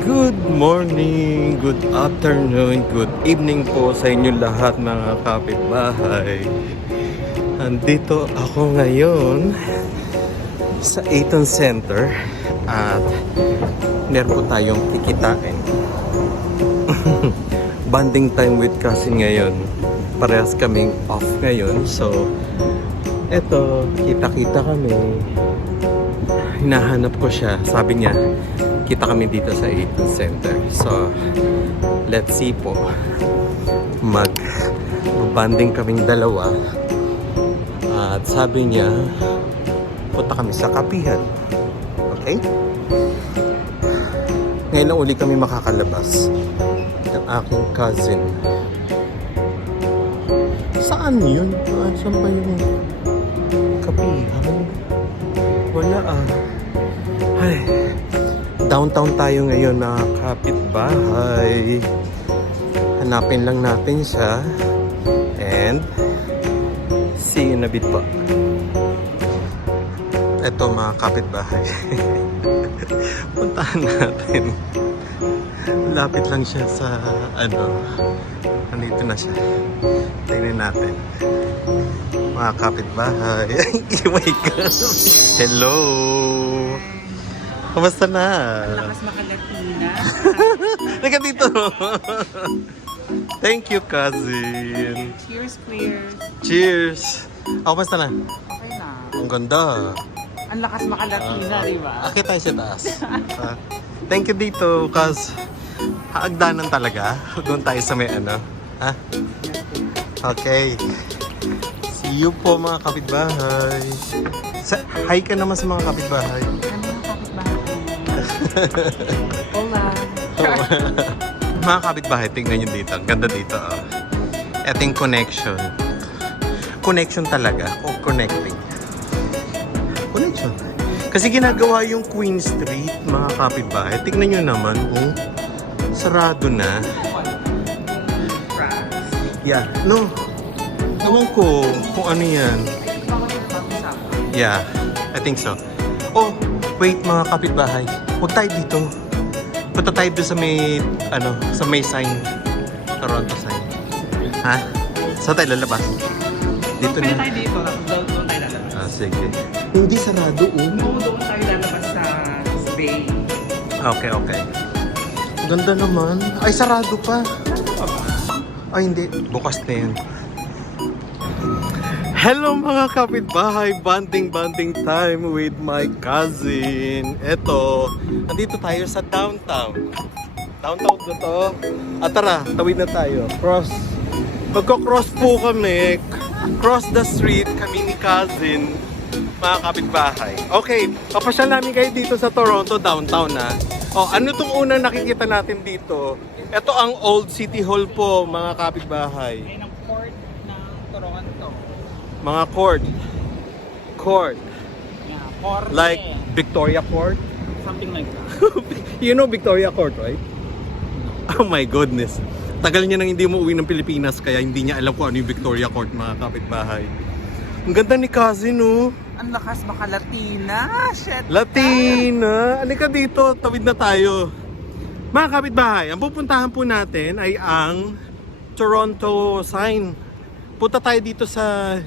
Good morning, good afternoon, good evening po sa inyo lahat mga kapitbahay. Andito ako ngayon sa Eaton Center at meron po tayong kikitain. Bonding time with cousin ngayon. Parehas kaming off ngayon. So, eto, kita-kita kami. Hinahanap ko siya. Sabi niya, kita kami dito sa Eaton Center. So, let's see po. Mag-banding kaming dalawa. At sabi niya, punta kami sa kapihan. Okay? Ngayon lang uli kami makakalabas. Ang aking cousin. Saan yun? Saan ba yung kapihan? Wala ah. Ay, downtown tayo ngayon na kapitbahay. Hanapin lang natin siya. And see you in a bit po. Ito mga kapitbahay. Puntahan natin. Lapit lang siya sa nandito na siya. Tingnan natin. Mga kapitbahay. Oh my God. Hello. Kamusta na? Lakas makalatina. Naka dito. Thank you, cousin. Cheers, queer. Cheers. Kamusta na? Okay na. Ang ganda. Ang lakas makalatina, di ba? Akit tayo sa taas. Thank you dito, cause haagdanan talaga. Doon tayo sa may Ha? Okay. See you po mga kapitbahay. Hi ka naman sa mga kapitbahay. Hola. Mga kapitbahay, tingnan nyo dito. Ang ganda dito. Ito yung connection. Connection talaga. O connecting. Connection. Kasi ginagawa yung Queen Street, mga kapitbahay. Tingnan nyo naman. Sarado na. Yeah. No. Ewan ko kung ano yan. Yeah. I think so. Oh, wait mga kapitbahay. Huwag tayo dito. Punta tayo doon sa may, sa may sign. Toronto sign. Ha? Saan tayo lalabas? Dito na. Tayo dito. Doon tayo lalabas. Ah, sige. Hindi sarado, Doon tayo lalabas sa bay. Okay, okay. Ganda naman. Ay, sarado pa. Ay, hindi. Bukas na yan. Hello mga kapitbahay, banding time with my cousin. Eto, nandito tayo sa downtown. Downtown na to. At tara, tawid na tayo. Cross. Magko-cross po kami. Cross the street kami ni cousin, mga kapitbahay. Okay, papasyal namin kayo dito sa Toronto, downtown na. Oh, ano tong unang nakikita natin dito? Ito ang Old City Hall po, mga kapitbahay. Yan ang port ng Toronto. Mga court. Yeah, port. Like Victoria Court. Something like that. You know Victoria Court, right? Oh my goodness. Tagal niya nang hindi umuwi ng Pilipinas kaya hindi niya alam kung ano yung Victoria Court, mga kapitbahay. Ang ganda ni cousin, oh. Ang lakas makalatina. Shit. Latina! Halika dito, tawid na tayo. Mga kapitbahay, ang pupuntahan po natin ay ang Toronto sign. Punta tayo dito sa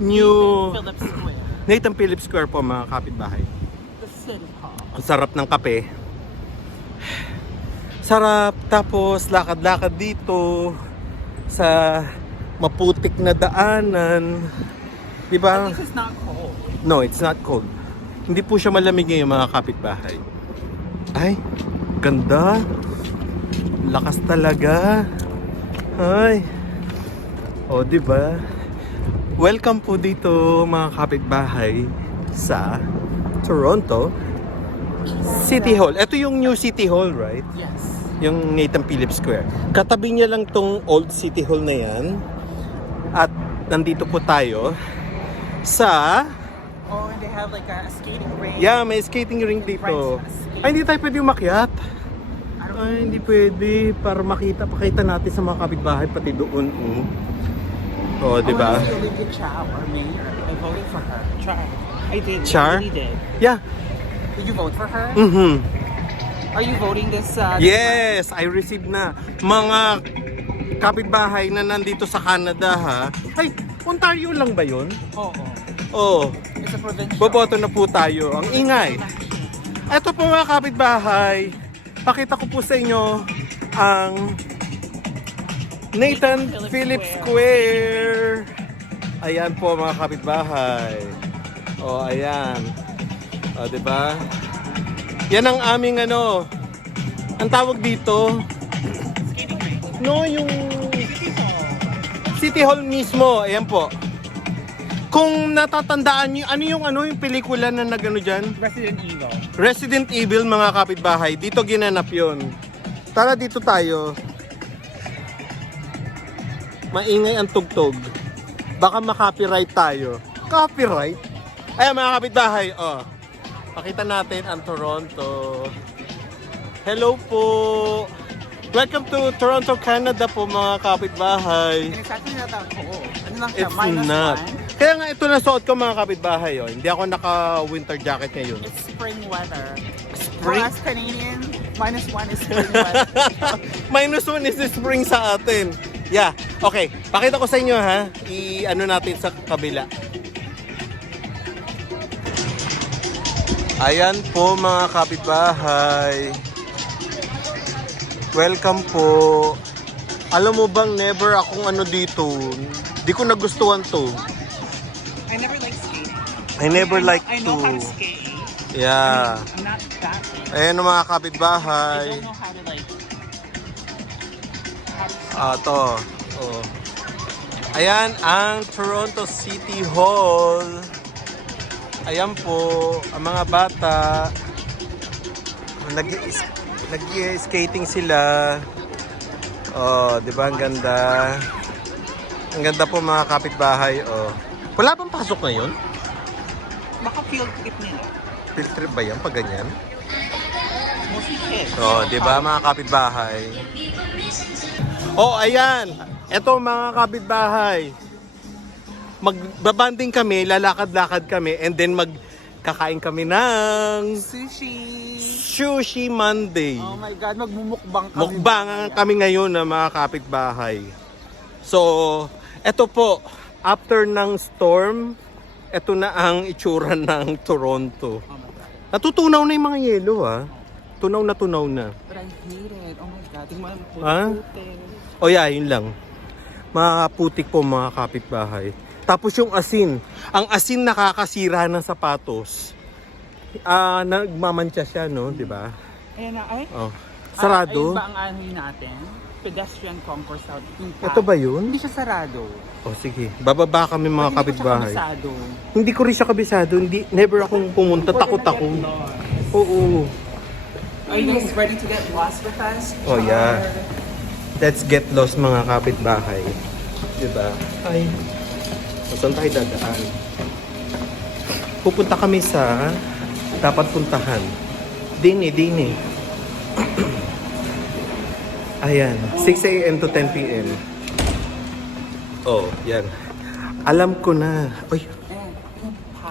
Phillips Square. Nathan Phillips Square po, mga kapitbahay. The City Hall. Ang sarap ng kape. Sarap, tapos lakad-lakad dito sa maputik na daanan. Di ba? This is not cold. No, it's not cold. Hindi po siya malamig ngayon, mga kapitbahay. Ay, ganda. Lakas talaga. Ay. O, di ba? Welcome po dito, mga kapitbahay, sa Toronto City Hall. Ito yung new City Hall, right? Yes. Yung Nathan Phillips Square. Katabi niya lang tong Old City Hall na yan. At nandito po tayo sa... Oh, and they have like a skating rink. Yeah, may skating rink dito. Ay, hindi tayo pwede umakyat. Ay, hindi pwede. Para pakita natin sa mga kapitbahay pati doon. Oh, di ba? I want to live with Chao or Mayor. I voted for her. Char. I did. Char? I really did. Yeah. Did you vote for her? Mm-hmm. Are you voting this? Yes, I received na. Mga kapitbahay na nandito sa Canada, ha? Ay, Ontario lang ba yun? Oo. Oo. It's a provincial. Boboto na po tayo. Ang ingay. Ito po mga kapitbahay. Pakita ko po sa inyo ang Nathan Phillips Square. Ayan po mga kapitbahay. O, ayan. O, diba? Yan ang aming ano. Ang tawag dito. No, yung City Hall mismo. Ayan po. Kung natatandaan niyo, ano yung pelikula na nagano dyan? Resident Evil. Resident Evil mga kapitbahay. Dito ginanap yon. Tara dito tayo. Maingay ang tugtog. Baka makopyright tayo. Copyright? Ayan mga kapitbahay. Oh. Pakita natin ang Toronto. Hello po. Welcome to Toronto, Canada po mga kapitbahay. And it's actually not that cold. Ano lang siya? It's -1. not. Kaya nga ito na suot ko mga kapitbahay. Oh. Hindi ako naka-winter jacket ngayon. It's spring weather. For Spring? us Canadian, -1 is spring weather. -1 is the spring sa atin. Yeah. Okay. Pakita ko sa inyo ha. I-ano natin sa kabila. Ayan po mga kapitbahay. Welcome po. Alam mo bang never akong ano dito. Di ko nagustuhan to. I never like skating. I never like I know how to. to skate. Yeah. I'm not that good. Ayan ang mga I kapitbahay. don't know how to like. To. Oh. Ayan ang Toronto City Hall. Ayan po ang mga bata. Nag-skating sila. Oh, 'di ba ang ganda? Ang ganda po mga kapitbahay. Oh. Wala bang pasok ngayon? Baka field trip nila. Field trip ba yan pag ganyan? Mostly kids. Oh, 'di ba mga kapitbahay? Oh, ayan. Ito mga kapitbahay. Magbabanding kami, lalakad-lakad kami, and then magkakain kami ng Sushi Monday. Oh my God, magmumukbang kami. Mukbang kami ngayon na mga kapitbahay. So, eto po, after ng storm, eto na ang itsura ng Toronto. Oh my God. Natutunaw na yung mga yelo ha. Tunaw na tunaw na. But I hate it. Oh my God. Tingnan mo po. Ah? O yeah, yun lang. Mga putik po mga kapitbahay. Tapos yung asin. Ang asin nakakasira ng sapatos. Nagmamantsa siya, no? Di ba? Ayan na. Ay. Oh. Sarado. Ayun ba ang ano natin? Pedestrian concourse out. Ito ba yun? Hindi siya sarado. O sige, bababa kami mga kapitbahay. Hindi ko siya kabisado. Hindi ko rin siya kabisado. Never akong pumunta. Takot ako. Oo. Are you guys ready to get lost with us? Oh yeah. Let's get lost mga kapitbahay. Diba? Ay. Saan tayo dadaan? Pupunta kami sa dapat puntahan. Dini. Ayan. 6 a.m. to 10 p.m. Oh, yan. Alam ko na. Ay,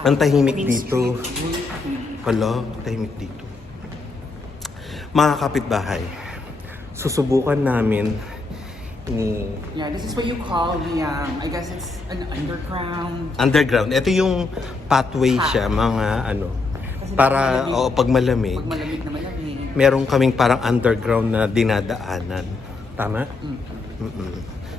ang tahimik dito. Hala, tahimik dito. Mga kapitbahay, susubukan namin ni... Yeah, this is what you call the, I guess it's an underground. Underground. Ito yung pathway siya, mga ano. Kasi Para, malamig. pag malamig, Pag malamig na malamig. meron kaming parang underground na dinadaanan. Tama? Mm-mm.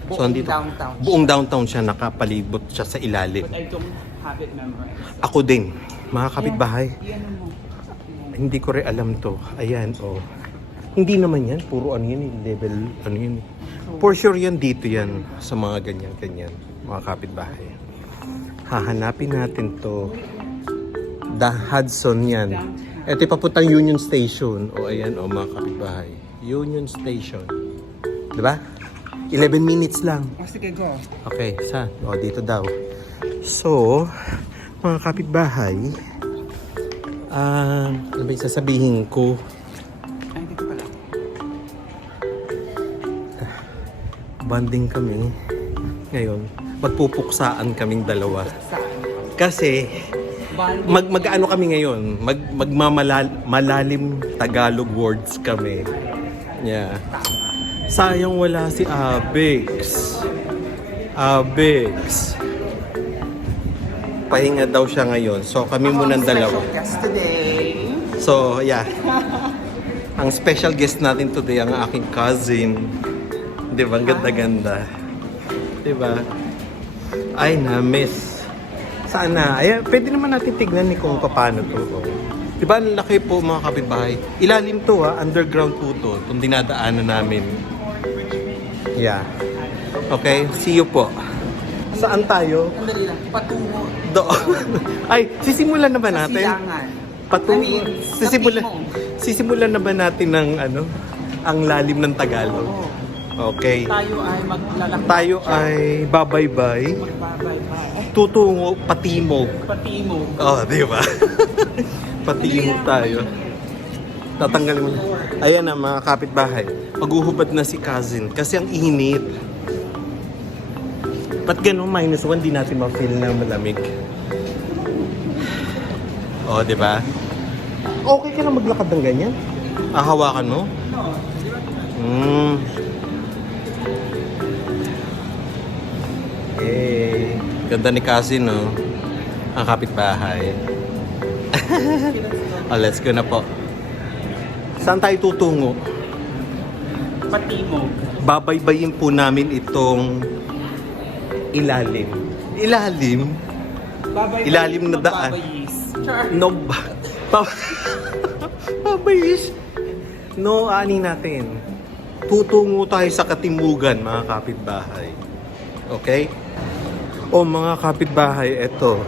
Buong downtown. Buong downtown siya, nakapalibot siya sa ilalim. But I don't have it memorized. Ako din, mga kapitbahay. Yan mo. Hindi ko rin alam to. Ayan, oh. Hindi naman yan. Puro ano yan, level, ano yan. For sure yan, dito yan. Sa mga ganyan-ganyan, mga kapitbahay. Hahanapin natin to. The Hudson yan. Ito papuntang Union Station. O ayan, o mga kapitbahay. Union Station. Diba? 11 minutes lang. Oh, sige, go. Okay, saan? O, dito daw. So, mga kapitbahay, ano ba yung sasabihin ko? Ay, dito pala. Banding kami. Ngayon, magpupuksaan kaming dalawa. Saan? Kasi, Mag-ano kami ngayon? Malalim Tagalog words kami. Yeah. Sayang wala si Abex. Pahinga daw siya ngayon. So kami munang dalawa. Special guest today. So yeah. Ang special guest natin today ang aking cousin. Di ba? Ang ganda-ganda. Di ba? Ay, na-miss. Saan na? Ayan, pwede naman natin tignan ni kung paano to. Di ba? Ang laki po mga kapitbahay. Ilalim to ha. Underground po to. Itong dinadaanan namin. Yeah. Okay, see you po. Saan tayo? Andali lang, patungo. Doon. Ay, sisimulan na ba Sa natin? silangan. Patungo. I mean, sa Sisimulan na ba natin ng ano? Ang lalim ng Tagalog? Oo. Okay. Tayo ay maglalakad. Tayo ay babaybay. Magbabay-bye. Tutungo patimog. Patimog. Oh, di ba? Patimog tayo. Tatanggalin mo na. Ayan na mga kapitbahay. Maghuhubad na si cousin kasi ang init. Ba't ganun -1 di natin ma-feel na malamig? Oh, di ba? Okay ka na maglakad ng ganyan? Hawakan mo? Eh, ganda ni cousin, no? Ang kapitbahay. Oh, let's go na po. Saan tayo tutungo? Patimog. Babaybayin po namin itong ilalim. Ilalim? Ilalim na daan. Char. No, babayis. No, ani natin. Tutungo tayo sa katimugan, mga kapitbahay. Okay? O mga kapitbahay, eto.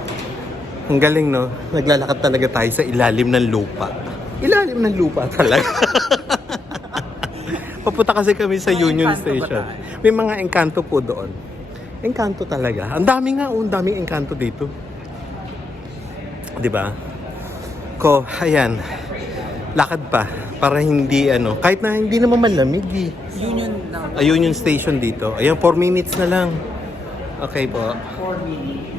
Ang galing, no? Naglalakad talaga tayo sa ilalim ng lupa. Ilalim ng lupa talaga. Papunta kasi kami sa May Union engkanto ba Station. tayo? May mga engkanto po doon. Engkanto talaga. Ang dami nga, ang daming engkanto dito. 'Di ba? Ko, ayan. Lakad pa para hindi ano, kahit na hindi naman malamig eh. Union na. Union Station dito. Ayan, 4 minutes na lang. Okay po. 4 minutes.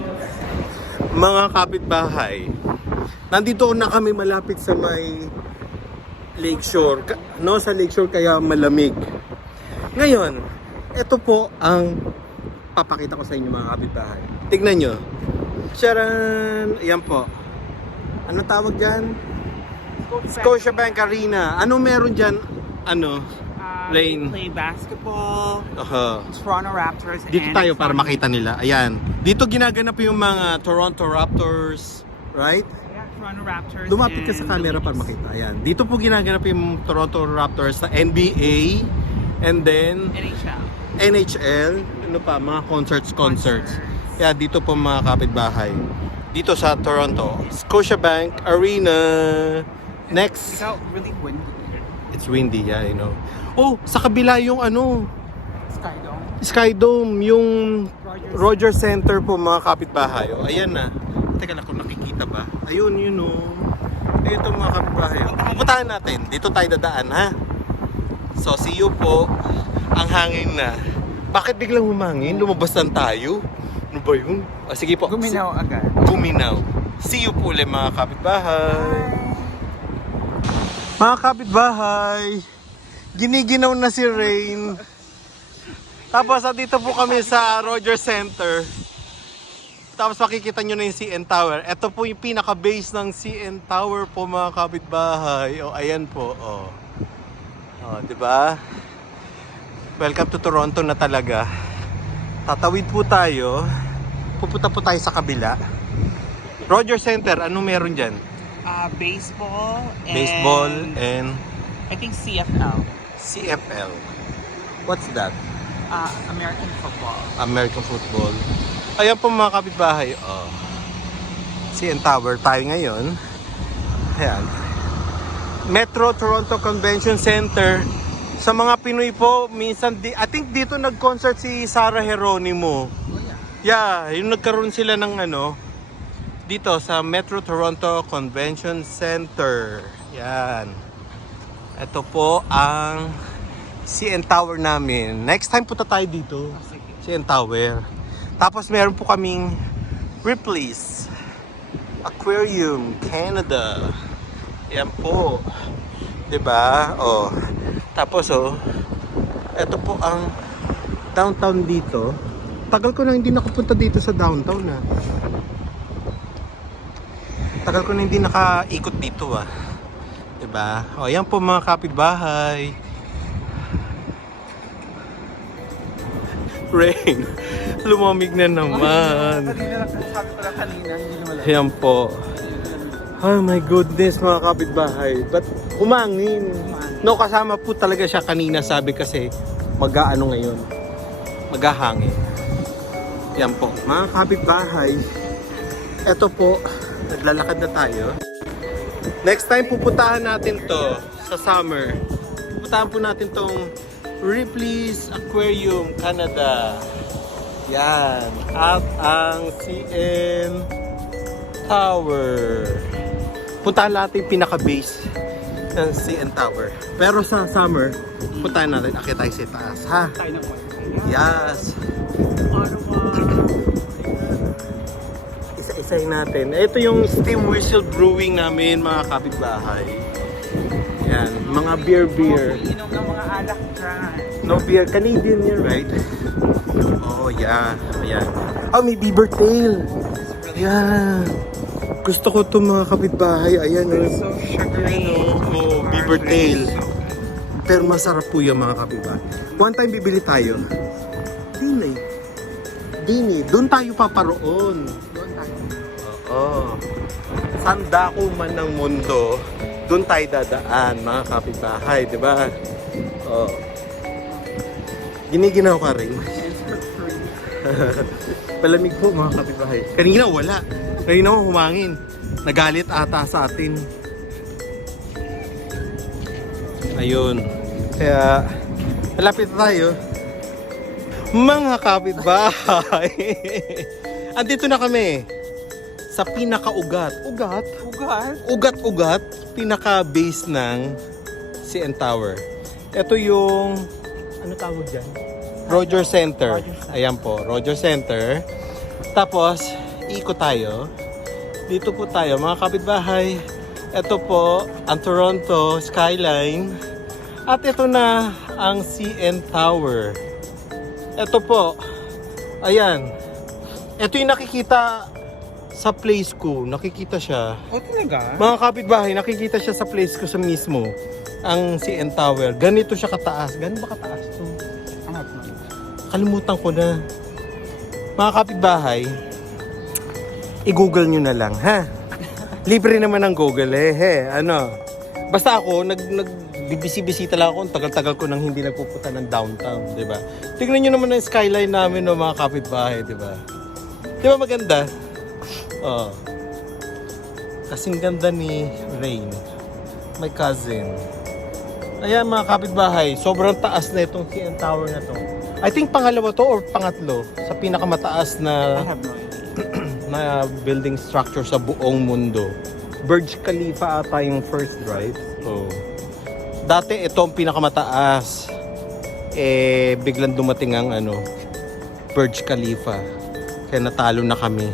Mga kapitbahay, nandito na kami malapit sa may Lakeshore. No, sa Lakeshore kaya malamig. Ngayon, ito po ang papakita ko sa inyo mga kapitbahay. Tignan nyo. Charan! Ayan po. Ano tawag dyan? Scotiabank Arena. Ano meron dyan? Ano? Rain. Play basketball. Toronto Raptors. Dito and tayo para Toronto- makita nila. Ayan. Dito ginaganap yung mga Toronto Raptors. Right? Yeah, Toronto Raptors. Lumapit ka sa and camera the para Leafs. makita. Ayan. Dito po ginaganap yung Toronto Raptors sa NBA. And then NHL. Ano pa? Mga concerts. Kaya dito po mga kapitbahay. Dito sa Toronto. Scotiabank Arena. Next. It got really windy. It's windy, yeah, I know. Oh, sa kabila yung ano, Skydome. Skydome, yung Rogers Center po mga kapitbahay. Oh, ayan na. Teka lang kung nakikita ba. Ayun, yun oh. Ayun ito mga kapitbahay. Pupuntahan natin. Dito tayo dadaan, ha? So, see you po. Ang hangin na. Bakit biglang humangin? Lumabas lang tayo. Ano ba yun? Ah, sige po. Guminaw agad. Guminaw. See you po ulit mga kapitbahay. Mga kapitbahay, giniginaw na si Rain. Tapos dito po kami sa Rogers Center. Tapos makikita nyo na yung CN Tower. Ito po yung pinaka-base ng CN Tower po mga kapitbahay. O, ayan po. O, diba? Welcome to Toronto na talaga. Tatawid po tayo. Pupunta po tayo sa kabila. Rogers Center, ano meron dyan? Baseball and... Baseball and I think CFL. CFL. What's that? American football. American football. Ayan po mga kapitbahay. Oh. CN Tower tayo ngayon. Ayan. Metro Toronto Convention Center. Sa mga Pinoy po, minsan, I think dito nag-concert si Sarah Geronimo. Oh yeah. Yeah, yung nagkaroon sila ng ano, dito sa Metro Toronto Convention Center. Yan. Ito po ang CN Tower namin. Next time punta tayo dito. CN Tower. Tapos meron po kaming Ripley's Aquarium, Canada. Yan po. 'Di ba? Oh. Tapos ito po ang downtown dito. Tagal ko na hindi nakapunta dito sa downtown Tagal ko na hindi nakaikot dito 'Di ba? Oh, yan po mga kapitbahay. Rain. Lumamig na naman. Kanina lang, sabi ko lang kanina, hindi naman lang. Yan po. Oh my goodness mga kapitbahay. But humangin. No, kasama po talaga siya kanina, sabi kasi mag-aano ngayon. Maghahangin. Yan po. Mga kapitbahay. Ito po. Naglalakad na tayo. Next time pupuntahan natin to sa summer. Pupuntahan po natin tong Ripley's Aquarium, Canada. Yan. At ang CN Tower. Puntahan natin yung pinaka-base ng CN Tower. Pero sa summer, puntahan natin. Akit tayo sa taas, ha? Tayo na po. Yes. Isa-isahin natin. Ito yung Steam Whistle Brewing namin, mga kapitbahay. Yan. Mga beer. Inom ng mga alak dyan. No beer. Canadian yan, right? Oh, yeah. Ayan. Oh, may beaver tail. Ayan. Gusto ko ito mga kapitbahay. Ayan. So sugary. Oh, beaver tail. Pero masarap po yung mga kapitbahay. One time bibili tayo. Dini. Doon tayo paparoon. Doon tayo. Oo. Saan dako man ng mundo, doon tayo dadaan, mga kapitbahay, di ba? Oo. Giniginaw ka rin. And for free. Palamig po mga kapitbahay. Kanina wala. Kanina humangin. Nagalit ata sa atin. Ayun. Kaya, malapit na tayo. Mga kapitbahay. Andito na kami sa pinakaugat. Ugat? Ugat-ugat. Pinaka-base ng CN Tower. Ito yung, ano tawag dyan? Roger Center. Ayan po, Roger Center. Tapos, ikot tayo. Dito po tayo, mga kapitbahay. Ito po, ang Toronto Skyline. At ito na ang CN Tower. Ito po, ayan. Ito yung nakikita sa place ko. Nakikita siya. Oh, talaga? Mga kapitbahay, nakikita siya sa place ko sa mismo. Ang CN Tower. Ganito siya kataas. Ganito ba kataas to? Angat mo. Kalimutan ko na. Mga kapitbahay, i-google nyo na lang, ha? Libre naman ang Google, ano? Basta ako, nagbibisi-bisita lang ako. Tagal-tagal ko nang hindi nagpupunta ng downtown, di ba? Tingnan nyo naman ang skyline namin, no, mga kapitbahay, di ba? Di ba maganda? Oh. Kasing ganda ni Rain, my cousin. Ayan mga kapitbahay, sobrang taas na itong CN Tower na to. I think pangalawa to or pangatlo sa pinakamataas na I have no idea. na building structure sa buong mundo. Burj Khalifa ata yung first, right? So, dati ito ang pinakamataas. Biglang dumating ang Burj Khalifa. Kaya natalo na kami.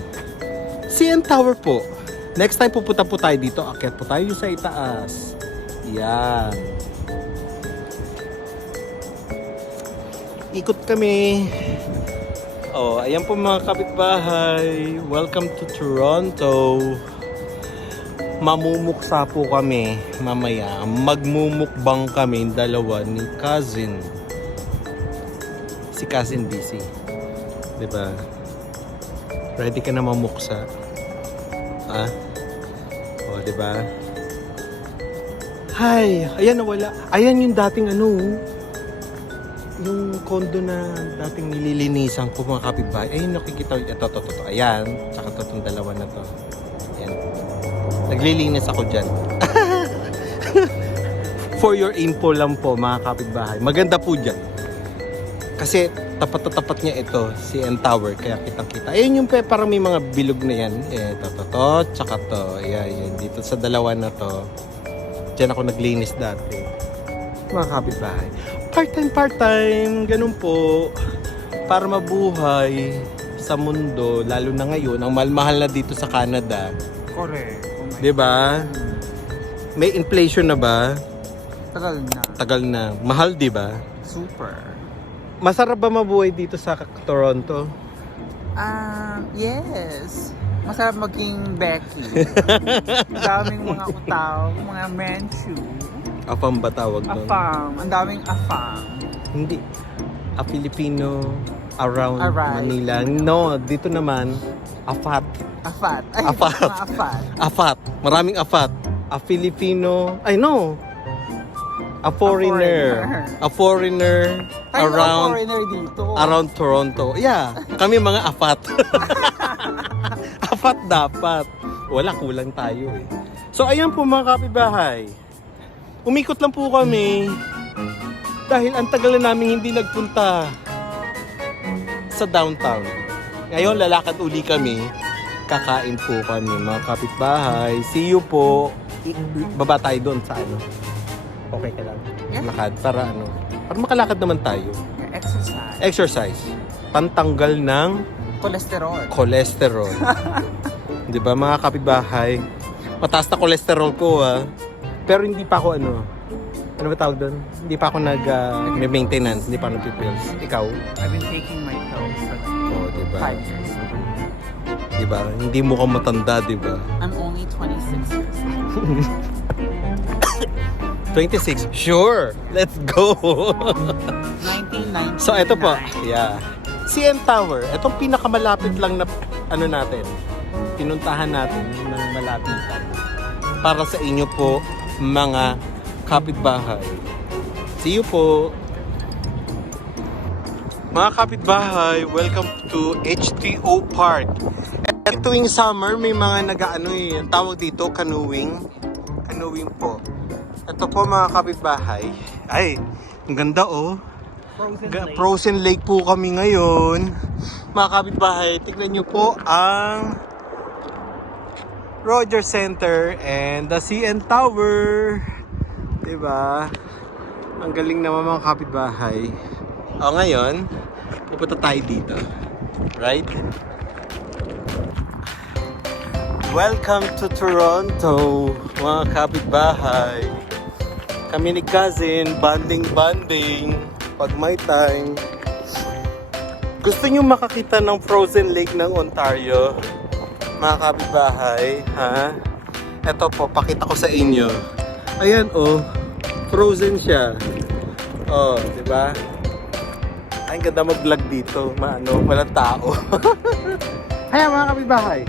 CN Tower po. Next time pupunta po tayo dito. Akyat po tayo sa itaas. Yan. Ikot kami. Oh, ayan po mga kapitbahay. Welcome to Toronto. Mamumuksa po kami mamaya. Magmumukbang kami dalawa ni cousin. Si cousin BC. Diba? Ready ka na mamuksa? Ha? O, diba? Hi! Ayan nawala. Ayan yung dating yung condo na dating nililinisan ko mga kapitbahay. Ayun nakikita ito. Ayan. Tsaka itong dalawa na to. Ayan. Naglilinis ako dyan. For your info lang po mga kapitbahay. Maganda po dyan. Kasi tapat na tapat niya ito, CN Tower. Kaya kitang-kita. Ayun yung parang may mga bilog na yan. Ito. Tsaka to. Ayan. Dito sa dalawa na to. Dyan ako naglinis dati. Mga kapitbahay. Part-time. Ganun po. Para mabuhay sa mundo, lalo na ngayon, ang mahal na dito sa Canada. Correct. Oh my 'Di ba? May inflation na ba? Tagal na. Tagal na. Mahal, 'di ba? Super. Masarap ba mabuhay dito sa Toronto? Yes. Masarap maging Becky. Daming mga utaw, mga menchu. Afam ba tawag doon? Afam. Ang daming afam. Hindi. A Filipino around Alright. Manila. No, dito naman, afat. Afat. Ay, Afat. mga afat. Afat. Maraming afat. A Filipino, I know. A foreigner. A foreigner Ay, around foreigner dito. around Toronto. Yeah, kami mga afat. Afat dapat. Wala, kulang tayo eh. So ayan po mga kapitbahay. Umikot lang po kami dahil ang tagal na namin hindi nagpunta sa downtown. Ngayon lalakad uli kami. Kakain po kami mga kapitbahay. See you po. Baba tayo doon sa ano. Okay ka lang. Yeah. Lakad para ano. Para makalakad naman tayo. Exercise. Exercise. Pantanggal ng Cholesterol. 'Di ba mga kapitbahay? Mataas na cholesterol ko Pero hindi pa ako ano ba tawag doon? Hindi pa ako maintenance, hindi pa ako nagpi-pills. Ikaw? I've been taking my pills for Oh, 'di ba? 5 years. 'Di ba? Hindi mo ka matanda, 'di ba? I'm only 26 years old. 26. Sure. Let's go. 1999. So ito po. Yeah. CN Tower. Itong pinakamalapit lang na ano natin. Pinuntahan natin ng malapitan. Para sa inyo po mga kapitbahay. See you po. Mga kapitbahay, welcome to HTO Park. At tuwing summer, may mga tawag dito, canoeing. Canoeing po. Ito po mga kapitbahay. Ay, ang ganda Frozen Lake po kami ngayon. Mga kapitbahay, tignan nyo po ang Rogers Center and the CN Tower. Diba? Ang galing naman mga kapitbahay. Ngayon, pupunta tayo dito. Right? Welcome to Toronto, mga kapitbahay. Kami ni cousin, banding pag may time. Gusto nyo makakita ng Frozen Lake ng Ontario, mga kapitbahay, ha? Ito po, pakita ko sa inyo. Ayan frozen siya. Di ba? Ay, ganda mag-vlog dito, walang tao. Ayan mga kapitbahay.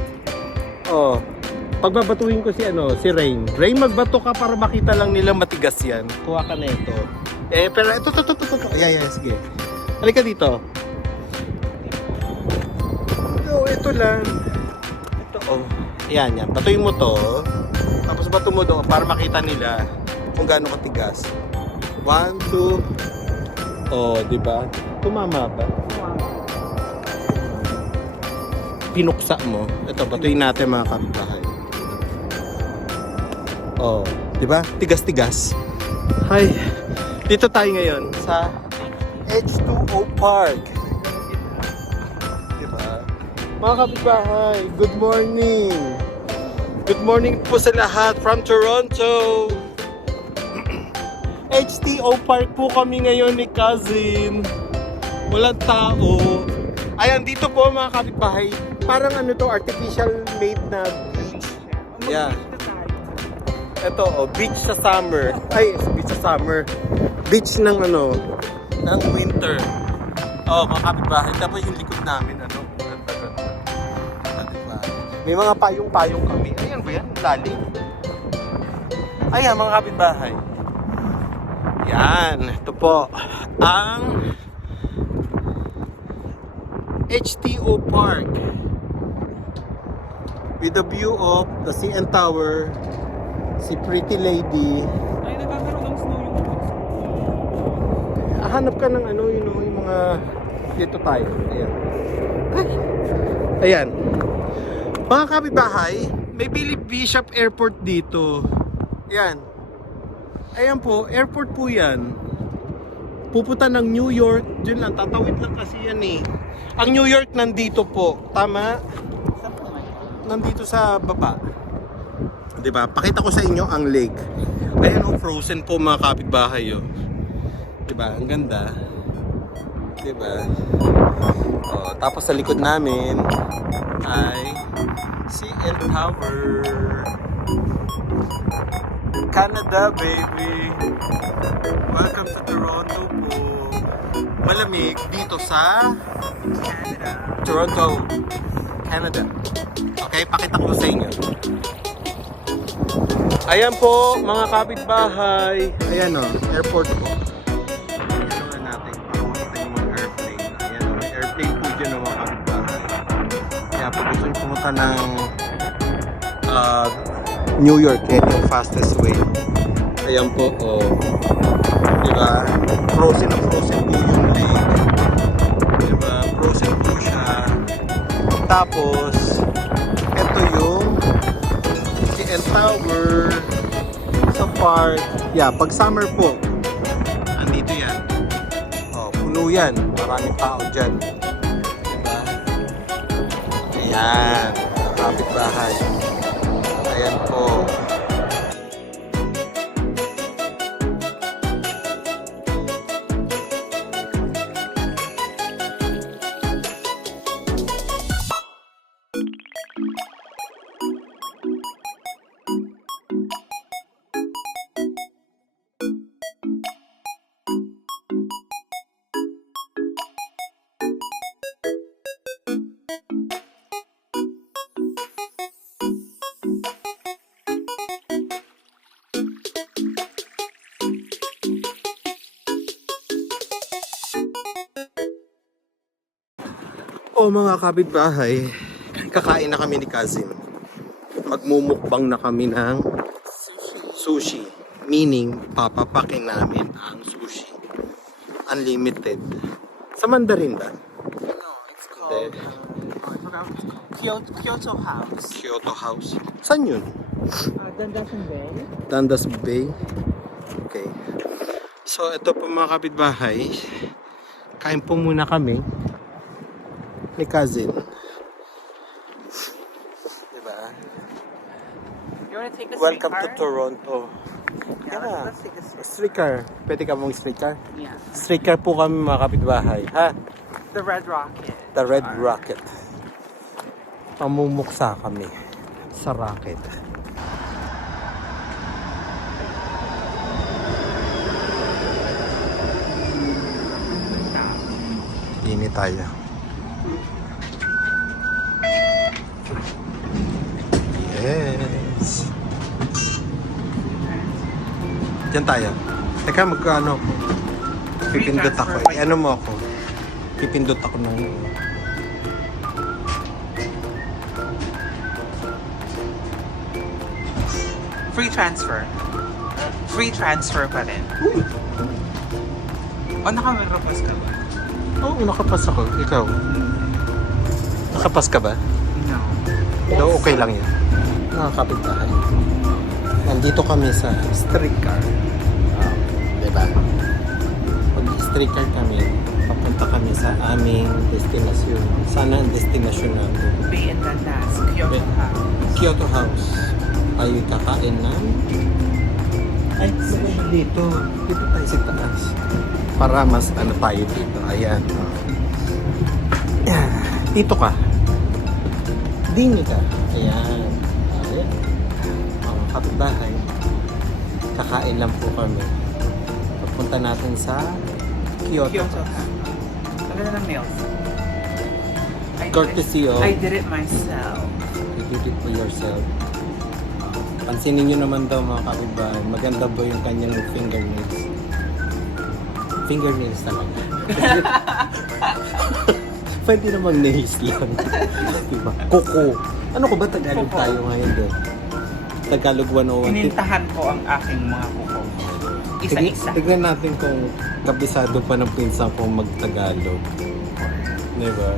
Pagbabatuhin ko si Rain. Rain, magbato ka para makita lang nila matigas yan. Kuha ka na ito. Pero ito. Yeah, sige. Halika dito. Ito lang. Ito, Yan. Batuhin mo to. Tapos bato mo doon para makita nila kung gaano katigas. 1, 2. Di ba? Tumama ba? Pinuksa mo. Ito, batuhin natin mga kapitbahay. Di ba? Tigas-tigas. Hi. Dito tayo ngayon sa H2O Park. Di ba? Mga kapitbahay, good morning. Good morning po sa lahat from Toronto. HTO Park po kami ngayon ni cousin. Walang tao. Ayan, dito po mga kapitbahay. Parang artificial made na beach. Yeah. Ito, beach sa summer. Beach sa summer. Beach ng ng winter. Mga kapitbahay. Tapos yung likod namin, ganda. May mga payong-payong kami. Ayan ba yan? Lalim. Ayan, mga kapitbahay. Yan. Ito po. Ang HTO Park. With the view of the CN Tower, si Pretty Lady. Ay, nagkakaroon ng snow yung Hanap ka ng yung mga dito tayo. Ayan. Ayan. Mga kapitbahay, may Philip Bishop Airport dito. Ayan. Ayan po, airport po yan. Pupunta ng New York. Diyan lang, tatawid lang kasi yan Ang New York nandito po. Tama? Nandito sa baba. Diba? Pakita ko sa inyo ang lake. Ayan oh, frozen po mga kapitbahay oh. Diba? Ang ganda. Diba? Oh, tapos sa likod namin ay CN Tower. Canada, baby. Welcome to Toronto po. Malamig dito sa Canada. Toronto, Canada. Okay, pakita ko sa inyo. Ayan po, mga kapitbahay. Ayan o, airport po. Ayan natin, para makita yung mga airplane. Ayan o, may airplane po dyan mga kapitbahay. Kaya pag gusto nyo pumunta ng New York, yan yung fastest way. Ayan po, o. Diba? Frozen na frozen po yung lake. Diba? Frozen po siya. Tapos, ito yung CN Tower sa park. Yeah, pag summer po, andito yan. Oh, puno yan. Maraming tao dyan. Diba? Ayan. Kapitbahay. Ayan po. O mga kapitbahay, kakain na kami ni Cousin. Magmumukbang na kami ng sushi. Meaning, papapakin namin ang sushi. Unlimited. Sa Mandarin ba? No, it's called, I forgot what it's called. Kyoto House. Kyoto House. Saan yun? Dandasan Bay. Dundas Bay. Okay. So, ito po mga kapitbahay. Kain po muna kami ni Cousin. Diba? You wanna take the Welcome to streetcar? Toronto. Yeah, let's take the street. Streetcar. Pwede ka mong streetcar? Yeah. Streetcar po kami mga kapitbahay. Ha? The Red Rocket. The Red Rocket. Pamumuksa kami sa rocket. Ini tayo. Yes. Diyan tayo. Teka, magkano ako? Pipindot ako. Ano mo ako? Pipindot ako ng... Free transfer. Free transfer pa rin. O, nakamarapos ka ba? Oo, nakapas ako. Ikaw? Nakapas ka ba? No. No, okay lang yan. Mga kapitbahay. Nandito kami sa streetcar. Diba? Pag streetcar kami, papunta kami sa aming destinasyon. Sana ang destinasyon natin. Bay and Dandas. Kyoto Bay. House. Kyoto House. Tayo kakain ng... Ay, dito. Dito tayo sa taas. Para mas ano tayo dito. Ayan. Dito ka. Dini ka. Ayan. Ayan. Ang kapitbahay. Kakain lang po kami. Papunta natin sa Kyoto. Kyoto House. Ang ganda ng meals. Courtesy of... I did it myself. You did it for yourself. Pansinin nyo naman daw mga kapitbahay. Maganda ba yung kanyang fingernails? Fingernails talaga. Pwede namang nails lang. Diba? Kuko. Ano ko ba Tagalog Kuko. tayo ngayon doon? Tagalog 101. Inintahan ko ang aking mga kuko. Isa-isa. Tignan natin kung kabisado pa ng pinsan kong mag-Tagalog. Diba?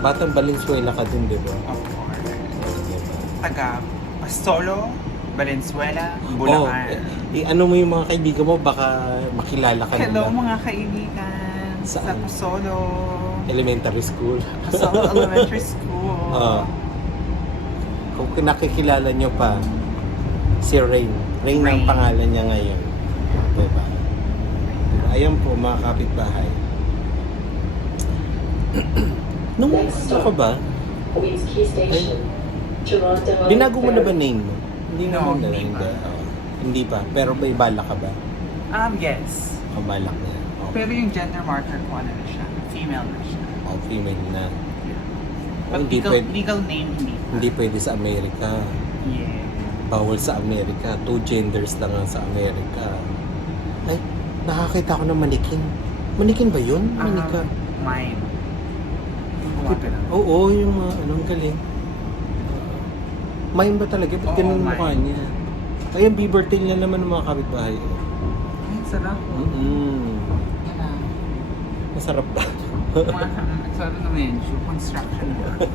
Batang Valenzuela ka din, diba? Of course. Diba? Taga Pastolo, Valenzuela, Oh, Bulacan. ano mo yung mga kaibigan mo, baka makilala ka Hello nila. mga kaibigan sa Saan? Pasolo. Elementary school. Pasolo Elementary School. Kung nakikilala nyo pa, Si Rain. Rain ang Rain. pangalan niya ngayon. Diba? Ayan po, mga kapitbahay. Nung ano ka ba? Binago mo na ba name mo? Hindi No, naman na. hindi pa. Hindi pa. Pero may balak ka ba? Yes. O balak na. Okay. Pero yung gender marker ko ano na siya, female na siya. O female na. But Hindi legal, pwede, legal name, hindi. hindi pwede sa Amerika. Yeah. Bawal sa Amerika. 2 genders lang ang sa Amerika. Ay, nakakita ko ng manikin. Manikin ba yun? Manika. Mine. Gumagana. Oo, yung mga anong galing. Mime ba talaga? Ba't Oo, ganun mime. mukha niya? Ay, ang beaver tail niya naman ng mga kapitbahay. Ay, sarap. Yan na. Masarap ba? Sarap na medyo. Construction work.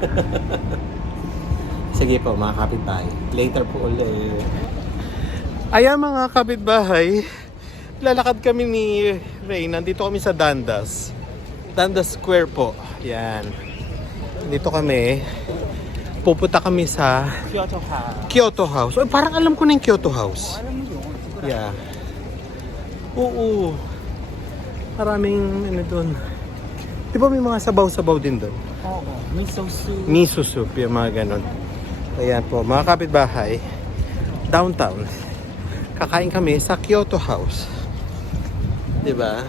Sige po, mga kapitbahay. Later po ulit. Ayan mga kapitbahay. Lalakad kami ni Ray. Nandito kami sa Dundas. Dundas Square po. Yan. Dito kami. Pupunta kami sa Kyoto House. Kyoto House. Ay, parang alam ko na yung Kyoto House. Alam mo yun? Yeah. Oo. Maraming ano doon. Di ba may mga sabaw-sabaw din doon? Oo. Miso soup. Miso soup, yung mga ganon. Ayan po, mga kapitbahay. Downtown. Kakain kami sa Kyoto House. Di ba?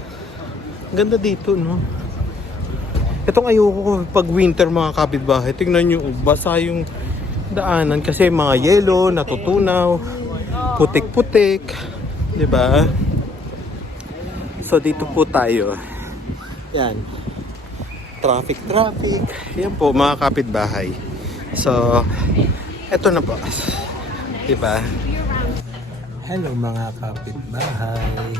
Ang ganda dito, no? Itong ayoko ko pag winter, mga kapitbahay. Tingnan nyo, basa yung daanan kasi mga yelo, natutunaw, putik-putik. Di ba? So dito po tayo. Yan. Traffic. Yan po, mga kapitbahay. So, eto na po. Di ba? Hello mga kapitbahay.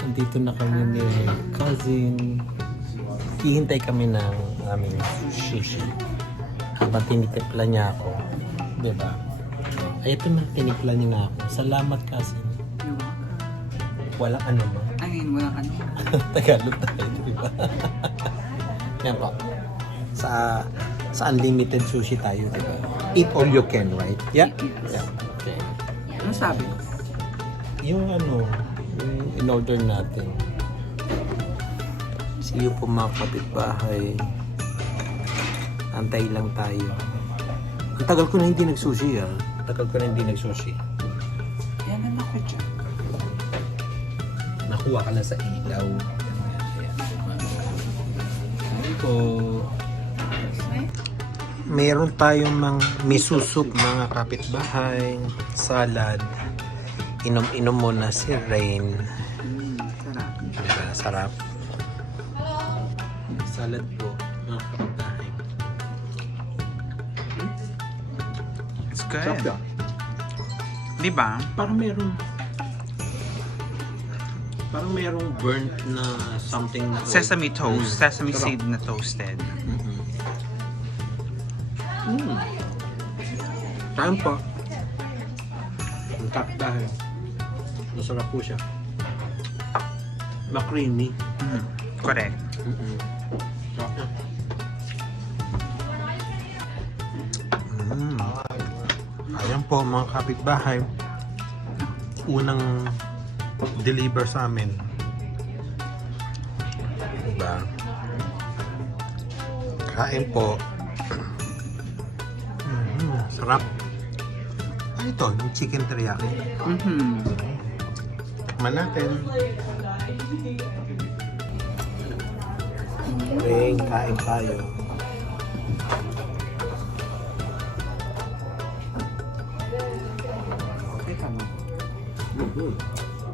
Nandito na kami ni cousin. Hihintay kami ng aming sushi. Habang tinitimpla niya ako. Diba? Ay, ito na, tinipla niya na ako. Salamat kasi. Walang ano man. I mean, walang ano. Tagalog tayo, diba? Yan po. Sa unlimited sushi tayo, diba? Eat all you can, right? Yeah? Yes. Yeah. Okay. Ano sabi? Yung ano, yung in-order natin. See you po mga kapitbahay. Antay lang tayo. Ang tagal ko na hindi nagsushi ah. Tagal ko na hindi nagsushi. Yan na ako dyan. Nakuha ka na sa ilaw. Ayan. Ayun po. Meron tayong miso soup mga kapitbahay. Salad. Inom-inom muna si Rain. Sarap. Diba? Sarap. Salad po, mga kapitbahay. It's good. Sarap yan. Di ba? Parang merong burnt na something na Sesame toast. Sesame Sarap. seed na toasted. Kain pa. Ang kapitbahay. Masarap po siya. Ma-creamy. Correct. Sarap na. Ayan po mga kapitbahay. Unang deliver sa amin. Diba? Kain po. Sarap. Ay, ito, yung chicken teriyaki. Tikman natin. Okay, kain tayo. Okay ka mo.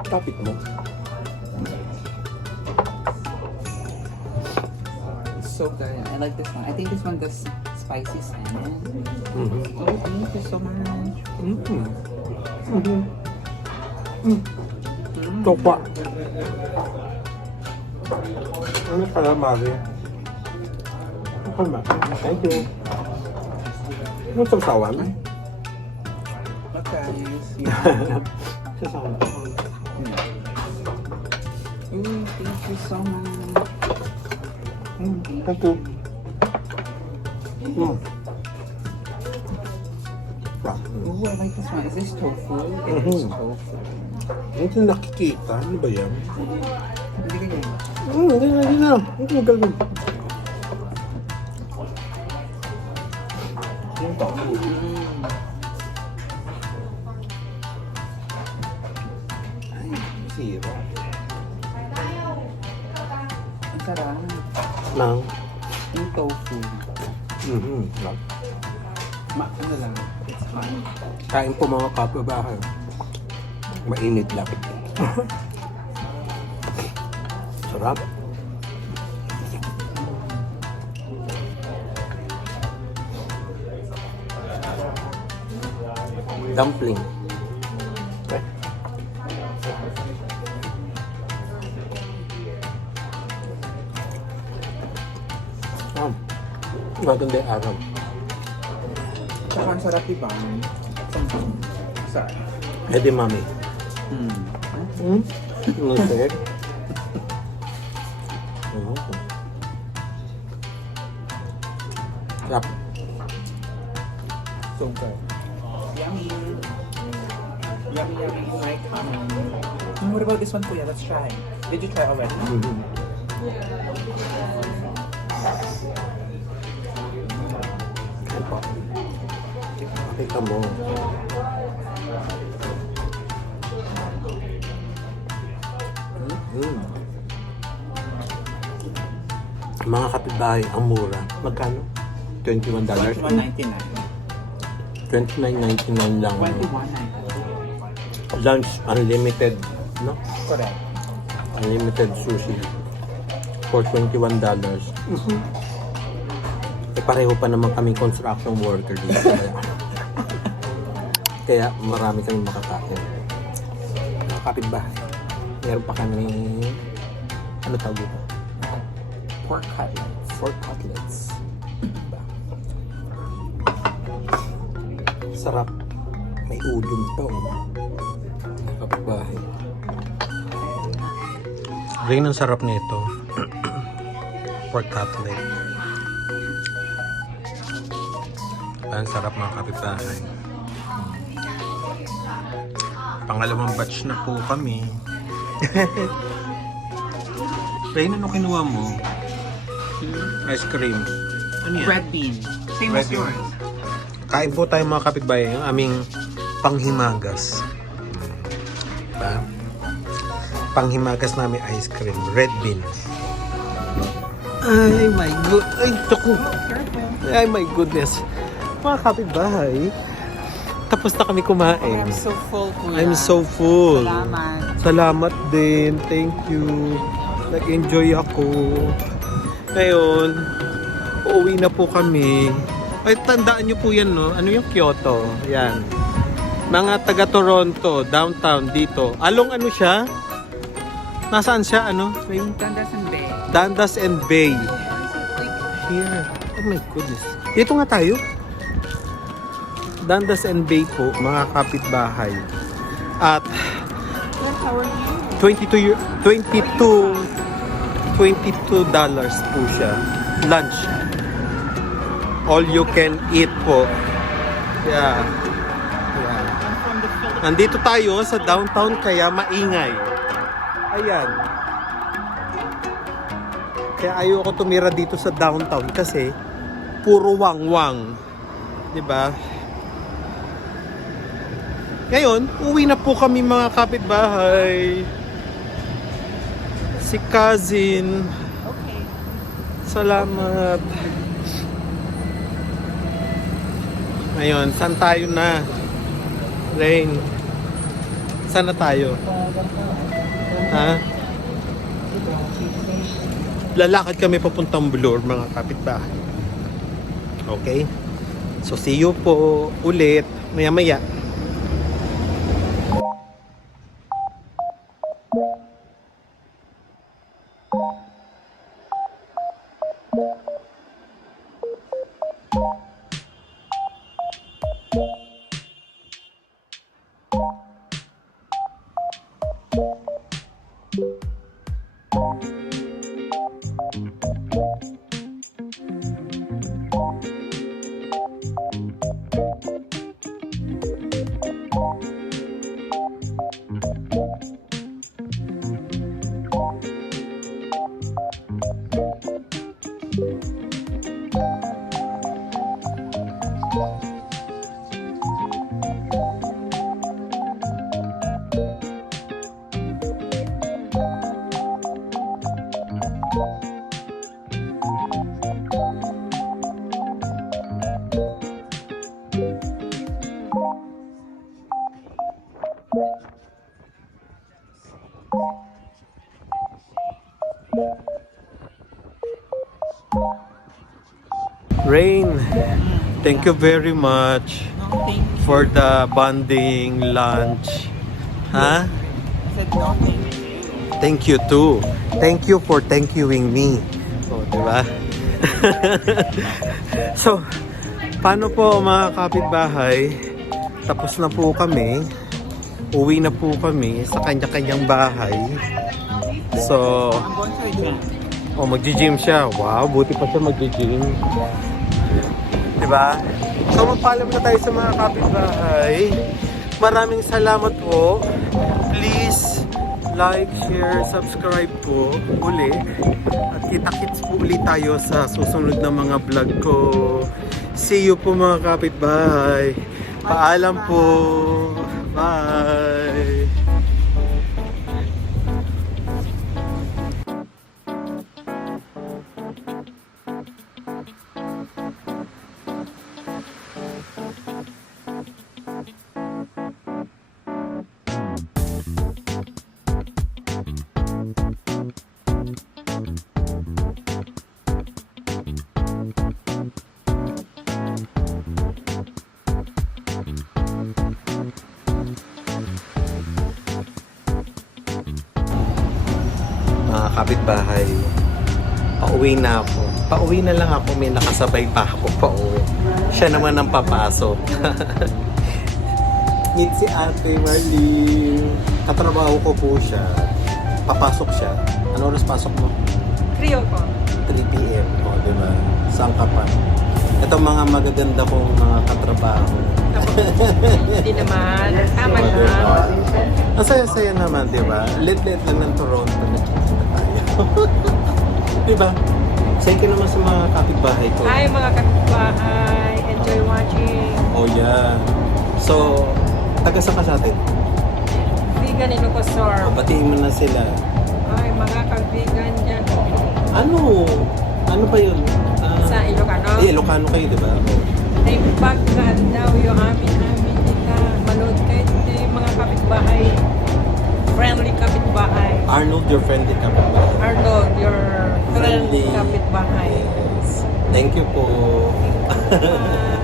Topic mo. It's so good. I like this one. I think this one does spicy salmon. Mm-hmm. Oh, thank you so much. Topa. Ano pala, Mari? Ano? Thank you. Ano sasawan? Look guys. Sasawan. Thank you so much. Thank you. Oh, I like this one. Is this tofu? It is tofu. Hindi ko nakikita. Ano ba yan? Hindi ganyan. Hindi na. Hindi na galawin. Yung tofu. Ay, zero. Ang sarap. Nang? Yung tofu. Ano lang, it's hot. Kain po mga kababahay. Mainit lang. Sarap. Dumpling. Okay. Maganda yung araw. Saka ang sarap diba? Sarap. Edi mami. Lusik. Sarap. Super. Yummy. Yummy, yummy. Like, what about this one, Kuya? Let's try. Did you try already? Kita mo. Mga kapitbahay, ang mura. Magkano? $21. $21.99. $29.99 lang. $21.99. Lunch, unlimited, no? Correct. Unlimited sushi for $21. Eh, pareho pa naman kami construction worker dito. Kaya marami kami makakain. Mga kapitbahay. Meron pa kami, ano tawag dito? Pork cutlets. Pork cutlets. Sarap. May udon pa, oh. Kapitbahay. Rin ang sarap nito. Pork cutlet. Ang sarap mga kapitbahay. Pangalawang batch na po kami. Rain, ano kinuha mo? Ice cream. Ano yan? Red bean. Same Red as bean. yours. Kain po tayo mga kapitbahay, yung aming panghimagas. Diba? Panghimagas namin ice cream. Red bean. Ay my god. Ay, naku. Ay my goodness. Mga kapitbahay, tapos na kami kumain. I'm so full, Kuya. I'm so full. Salamat. Salamat din. Thank you. Nag-enjoy ako. Ngayon, uuwi na po kami. Ay, tandaan nyo po yan, no? Ano yung Kyoto? Yan. Mga taga Toronto, downtown, dito. Along ano siya? Nasaan siya? Ano? Yung Dundas and Bay. Dundas and Bay. Here. Oh my goodness. Dito nga tayo. Dundas and Bay po, mga kapitbahay. At How are you? $22 po siya. Lunch. All you can eat po. Yeah. Yeah. Nandito tayo sa downtown kaya maingay. Ayan. Kaya ayoko tumira dito sa downtown kasi puro wang-wang. 'Di ba? Ngayon, uwi na po kami mga kapitbahay. Si cousin. Okay. Salamat. Ngayon, saan tayo na? Rain. Saan na tayo? Ha? Lalakad kami papuntang Bloor, mga kapitbahay. Okay? So, see you po ulit maya-maya. Rain, thank you very much No, thank you. for the bonding lunch. Ha? I said no, thank you. Thank you too. Thank you for thank youing me. Oh, di ba? So, paano po mga kapitbahay? Tapos na po kami. Uwi na po kami sa kanya-kanyang bahay. So, I'm going to the gym. oh, magji-gym siya. Wow, buti pa siya magji-gym. Diba? So, magpaalam na tayo sa mga kapitbahay. Maraming salamat po. Please, like, share, subscribe po uli. At kita-kits po ulit tayo sa susunod na mga vlog ko. See you po mga kapitbahay. Paalam po. Bye. Mga kapitbahay, pauwi na ako. Pauwi na lang ako, may nakasabay pa ako pauwi. Siya naman ang papasok. Meet si Ate Marlene. Katrabaho ko po siya. Papasok siya. Ano oras pasok mo? 3 o'clock. 3 p.m. O, diba? Saan ka pa? Ito mga magaganda kong mga katrabaho. Hindi naman. Tama O, diba? na. Ang saya-saya naman, di ba? Lit-lit lang ng Toronto. Nagkikita tayo. Di ba? Say ka naman sa mga kapitbahay ko. Hi mga kapitbahay. Enjoy watching. Oh, yeah. So, taga sa ka sa atin? Vegan Ilocosor. O, batiin mo na sila. Ay, mga kag-vegan dyan. Ano? Ano ba yun? Sa Ilocano. Ilocano kayo, di ba? Ay, pagkan daw yung amin-amin nila. Manood kayo din mga kapitbahay. Friendly kapitbahay. Arnold, your friendly kapitbahay. Arnold, your friendly Friendly. kapitbahay. Yes. Thank you po. Bye.